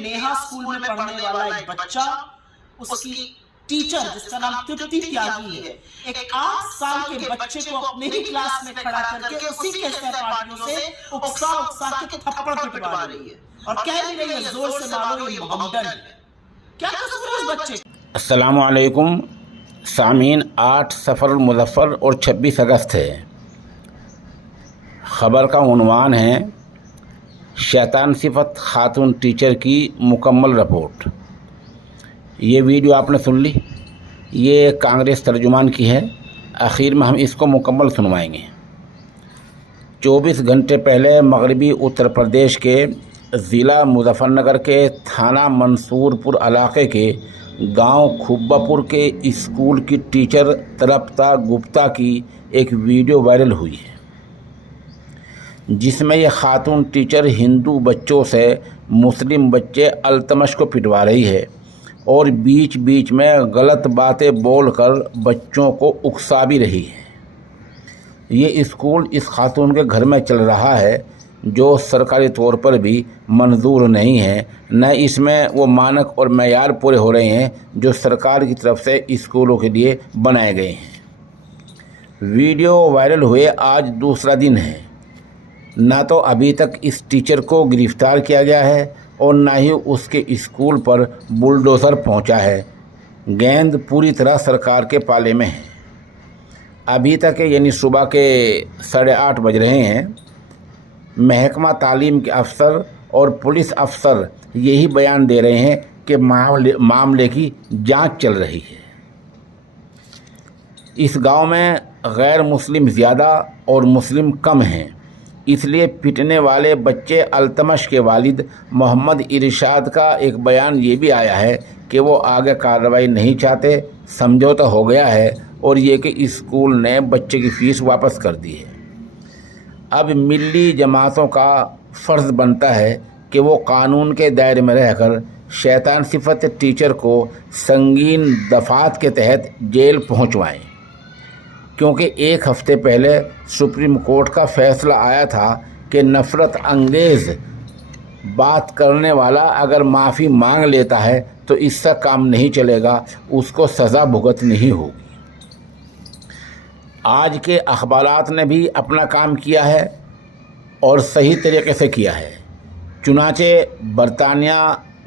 Neha school में पढ़ने वाला एक बच्चा, उसकी टीचर जिसका नाम तृप्ति त्यागी है, एक 8 साल के बच्चे को अपने ही क्लास में खड़ा करके उसी के सहपाठियों से उकसा के थप्पड़ पिटवा रही है और कह भी रही है जोर से मारो ये मोहम्मदन है। क्या कसूर है उस बच्चे? अस्सलाम वालेकुम सामीन। 8 सफ़र मुज़फ़्फ़र और 26 अगस्त है। ख़बर का उन्वान है शैतान सिफत खातून टीचर की मुकम्मल रिपोर्ट। ये वीडियो आपने सुन ली, ये कांग्रेस तर्जुमान की है। आखिर में हम इसको मुकम्मल सुनवाएंगे। 24 घंटे पहले मगरबी उत्तर प्रदेश के ज़िला मुज़फ़्फ़रनगर के थाना मंसूरपुर इलाके के गांव खुब्बापुर के स्कूल की टीचर तलप्ता गुप्ता की एक वीडियो वायरल हुई है, जिसमें यह खातून टीचर हिंदू बच्चों से मुस्लिम बच्चे अल्तमश को पिटवा रही है और बीच बीच में गलत बातें बोलकर बच्चों को उकसा भी रही है। ये स्कूल इस खातून के घर में चल रहा है, जो सरकारी तौर पर भी मंजूर नहीं है, न इसमें वो मानक और मेयार पूरे हो रहे हैं जो सरकार की तरफ से स्कूलों के लिए बनाए गए हैं। वीडियो वायरल हुए आज दूसरा दिन है। ना तो अभी तक इस टीचर को गिरफ्तार किया गया है और ना ही उसके स्कूल पर बुलडोज़र पहुंचा है। गेंद पूरी तरह सरकार के पाले में है। अभी तक यानी सुबह के 8:30 बज रहे हैं, महकमा तालीम के अफसर और पुलिस अफसर यही बयान दे रहे हैं कि मामले की जांच चल रही है। इस गांव में गैर मुस्लिम ज़्यादा और मुस्लिम कम हैं, इसलिए पिटने वाले बच्चे अल्तमश के वालिद मोहम्मद इरशाद का एक बयान ये भी आया है कि वो आगे कार्रवाई नहीं चाहते, समझौता हो गया है और ये कि स्कूल ने बच्चे की फ़ीस वापस कर दी है। अब मिली जमातों का फ़र्ज़ बनता है कि वो कानून के दायरे में रहकर शैतान सिफत टीचर को संगीन दफ़ात के तहत जेल पहुंचवाएं, क्योंकि एक हफ़्ते पहले सुप्रीम कोर्ट का फ़ैसला आया था कि नफ़रत अंगेज़ बात करने वाला अगर माफ़ी मांग लेता है तो इससे काम नहीं चलेगा, उसको सज़ा भुगतनी ही होगी। आज के अखबारात ने भी अपना काम किया है और सही तरीके से किया है। चुनाचे बरतानिया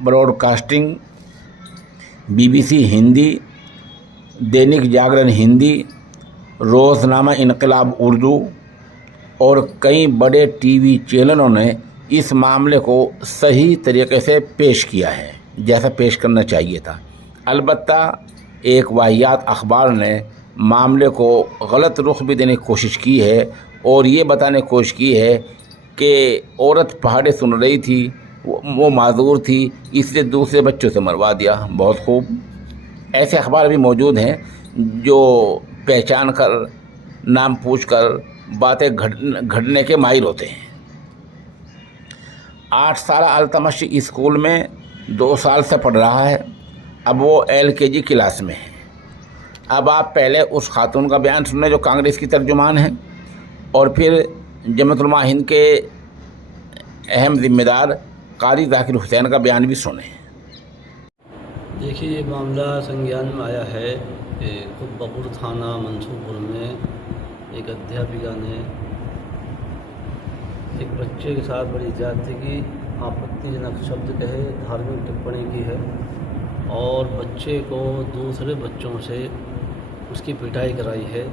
ब्रॉडकास्टिंग, BBC हिंदी, दैनिक जागरण हिंदी, रोज़नामा इनकलाब उर्दू और कई बड़े TV चैनलों ने इस मामले को सही तरीके से पेश किया है, जैसा पेश करना चाहिए था। अलबत्ता एक वाहियात अखबार ने मामले को गलत रुख भी देने की कोशिश की है और ये बताने की कोशिश की है कि औरत पहाड़े सुन रही थी, वो माजूर थी, इसलिए दूसरे बच्चों से मरवा दिया। बहुत खूब। ऐसे अखबार भी मौजूद हैं जो पहचान कर, नाम पूछ कर बातें घड़ने के माहिर होते हैं। 8 साल अल्तमश स्कूल में 2 साल से पढ़ रहा है। अब वो LKG क्लास में है। अब आप पहले उस खातून का बयान सुने जो कांग्रेस की तर्जुमान है, और फिर जमात उलमा हिंद के अहम जिम्मेदार कारी ज़ाकिर हुसैन का बयान भी सुने। देखिए, ये मामला संज्ञान में आया है कि खुब्बापुर थाना मंसूरपुर में एक अध्यापिका ने एक बच्चे के साथ बड़ी ज़्यादती की, आपत्तिजनक शब्द कहे, धार्मिक टिप्पणी की है और बच्चे को दूसरे बच्चों से उसकी पिटाई कराई है।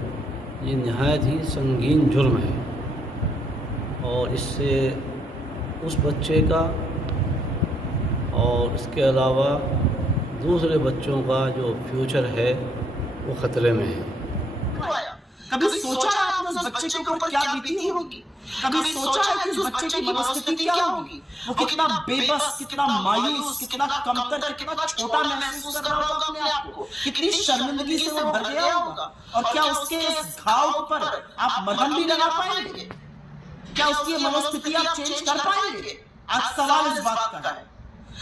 ये नहायत ही संगीन जुर्म है और इससे उस बच्चे का और इसके अलावा दूसरे बच्चों का जो फ्यूचर है वो ख़तरे में है। कभी सोचा है आपने उस बच्चे के ऊपर क्या बीती होगी? कभी सोचा है कि उस बच्चे की मनोस्थिति क्या होगी? वो कितना बेबस, कितना मायूस, कितना कमतर, कितना छोटा महसूस कर रहा होगा अपने आप को, कितनी शर्मिंदगी से वो भर गया होगा। और क्या उसके इस घाव पर आप मरहम भी लगा पाएंगे? क्या उसकी मनोस्थिति आप चेंज कर पाएंगे? आज सवाल इस बात का है।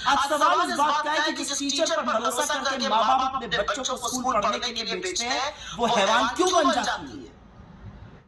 आज सवाल इस बात का है कि जिस टीचर पर भरोसा करके माँ बाप अपने बच्चों को स्कूल पढ़ने के लिए भेजते हैं, वो हैवान क्यों बन जाती है?